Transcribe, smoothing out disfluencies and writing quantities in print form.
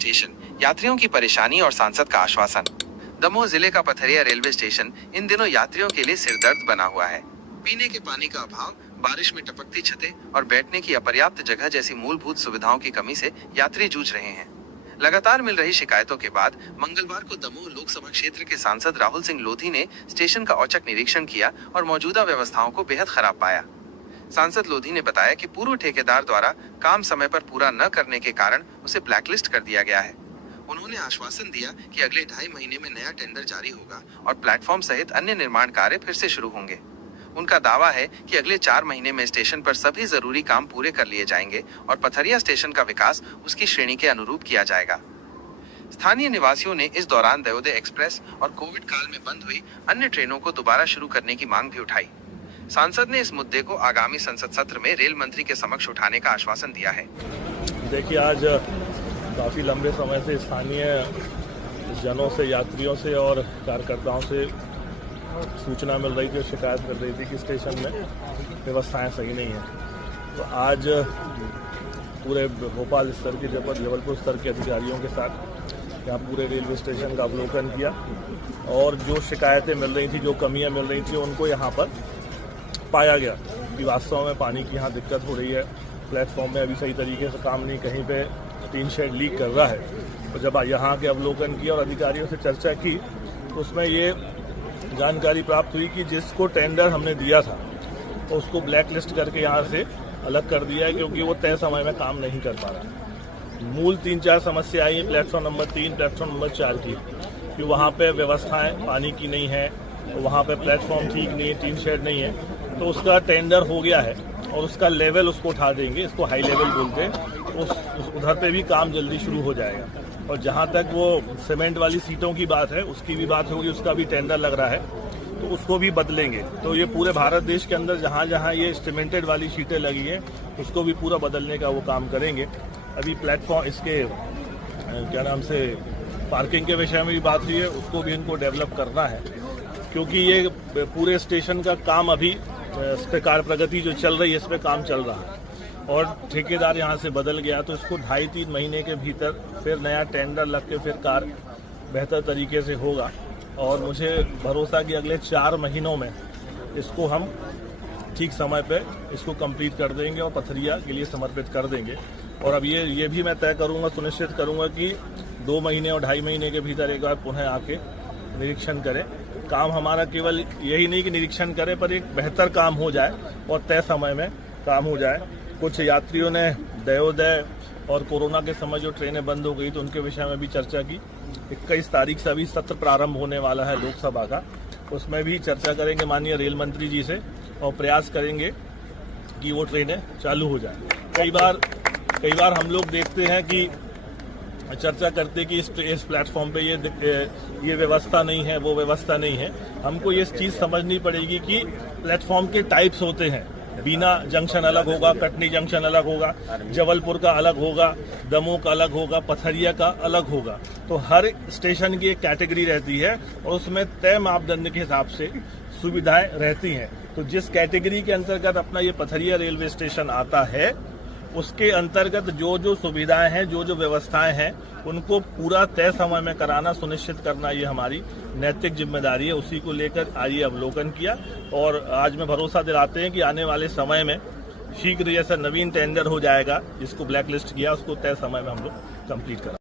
Station, यात्रियों की परेशानी और सांसद का आश्वासन। दमोह जिले का पथरिया रेलवे स्टेशन इन दिनों यात्रियों के लिए सिरदर्द बना हुआ है। पीने के पानी का अभाव, बारिश में टपकती छतें और बैठने की अपर्याप्त जगह जैसी मूलभूत सुविधाओं की कमी से यात्री जूझ रहे हैं। लगातार मिल रही शिकायतों के बाद मंगलवार को दमोह लोकसभा क्षेत्र के सांसद राहुल सिंह लोधी ने स्टेशन का औचक निरीक्षण किया और मौजूदा व्यवस्थाओं को बेहद खराब पाया। सांसद लोधी ने बताया कि पूर्व ठेकेदार द्वारा काम समय पर पूरा न करने के कारण उसे ब्लैकलिस्ट कर दिया गया है। उन्होंने आश्वासन दिया कि अगले 2.5 महीने में नया टेंडर जारी होगा और प्लेटफॉर्म सहित अन्य निर्माण कार्य फिर से शुरू होंगे। उनका दावा है कि अगले 4 महीने में स्टेशन पर सभी जरूरी काम पूरे कर लिए जाएंगे और पथरिया स्टेशन का विकास उसकी श्रेणी के अनुरूप किया जाएगा। स्थानीय निवासियों ने इस दौरान दयोदय एक्सप्रेस और कोविड काल में बंद हुई अन्य ट्रेनों को दोबारा शुरू करने की मांग भी उठाई। सांसद ने इस मुद्दे को आगामी संसद सत्र में रेल मंत्री के समक्ष उठाने का आश्वासन दिया है। देखिए, आज काफ़ी लंबे समय से स्थानीय जनों से, यात्रियों से और कार्यकर्ताओं से सूचना मिल रही थी और शिकायत कर रही थी कि स्टेशन में व्यवस्थाएं सही नहीं है। तो आज पूरे भोपाल स्तर के, जबलपुर स्तर के अधिकारियों के साथ यहाँ पूरे रेलवे स्टेशन का अवलोकन किया और जो शिकायतें मिल रही थी, जो कमियां मिल रही थी, उनको यहाँ पर पाया गया कि वास्तव में पानी की यहाँ दिक्कत हो रही है। प्लेटफॉर्म में अभी सही तरीके से काम नहीं, कहीं पे टीन शेड लीक कर रहा है। तो जब यहाँ के अवलोकन किया और अधिकारियों से चर्चा की तो उसमें ये जानकारी प्राप्त हुई कि जिसको टेंडर हमने दिया था तो उसको ब्लैक लिस्ट करके यहाँ से अलग कर दिया है, क्योंकि वो तय समय में काम नहीं कर पा रहा। मूल 3-4 समस्या आई है प्लेटफॉर्म नंबर 3, प्लेटफॉर्म नंबर 4 की, कि वहाँ पे व्यवस्थाएं पानी की नहीं है, तो वहाँ पे प्लेटफॉर्म ठीक नहीं है, टीन शेड नहीं है। तो उसका टेंडर हो गया है और उसका लेवल उसको उठा देंगे, इसको हाई लेवल बोलते हैं। उधर पे भी काम जल्दी शुरू हो जाएगा। और जहाँ तक वो सीमेंट वाली सीटों की बात है, उसकी भी बात होगी, उसका भी टेंडर लग रहा है, तो उसको भी बदलेंगे। तो ये पूरे भारत देश के अंदर जहाँ जहाँ ये सीमेंटेड वाली सीटें लगी हैं, उसको भी पूरा बदलने का वो काम करेंगे। अभी प्लेटफॉर्म इसके क्या नाम से पार्किंग के विषय में भी बात हुई है, उसको भी इनको डेवलप करना है, क्योंकि ये पूरे स्टेशन का काम अभी इस पे कार्य प्रगति जो चल रही है, इस पे काम चल रहा है और ठेकेदार यहाँ से बदल गया, तो इसको 2.5-3 महीने के भीतर फिर नया टेंडर लग के फिर कार्य बेहतर तरीके से होगा। और मुझे भरोसा कि अगले 4 महीनों में इसको हम ठीक समय पे इसको कंप्लीट कर देंगे और पथरिया के लिए समर्पित कर देंगे। और अब ये भी मैं तय करूँगा, सुनिश्चित करूँगा कि 2 महीने और 2.5 महीने के भीतर एक बार पुनः आके निरीक्षण करें। काम हमारा केवल यही नहीं कि निरीक्षण करें, पर एक बेहतर काम हो जाए और तय समय में काम हो जाए। कुछ यात्रियों ने दयोदय और कोरोना के समय जो ट्रेनें बंद हो गई तो उनके विषय में भी चर्चा की। 21 तारीख से अभी सत्र प्रारंभ होने वाला है लोकसभा का, उसमें भी चर्चा करेंगे माननीय रेल मंत्री जी से और प्रयास करेंगे कि वो ट्रेनें चालू हो जाए। कई बार हम लोग देखते हैं कि चर्चा करते कि इस प्लेटफॉर्म पे ये व्यवस्था नहीं है, वो व्यवस्था नहीं है। हमको ये चीज़ समझनी पड़ेगी कि प्लेटफॉर्म के टाइप्स होते हैं। बीना जंक्शन अलग होगा, कटनी जंक्शन अलग होगा, जबलपुर का अलग होगा, दमोह का अलग होगा, पथरिया का अलग होगा। तो हर स्टेशन की एक कैटेगरी रहती है और उसमें तय मापदंड के हिसाब से सुविधाएं रहती हैं। तो जिस कैटेगरी के अंतर्गत अपना ये पथरिया रेलवे स्टेशन आता है, उसके अंतर्गत जो सुविधाएं हैं, जो व्यवस्थाएं हैं, उनको पूरा तय समय में कराना, सुनिश्चित करना, ये हमारी नैतिक जिम्मेदारी है। उसी को लेकर आज ये अवलोकन किया और आज मैं भरोसा दिलाते हैं कि आने वाले समय में शीघ्र जैसा नवीन टेंडर हो जाएगा, जिसको ब्लैक लिस्ट किया उसको तय समय में हम लोग कंप्लीट करा।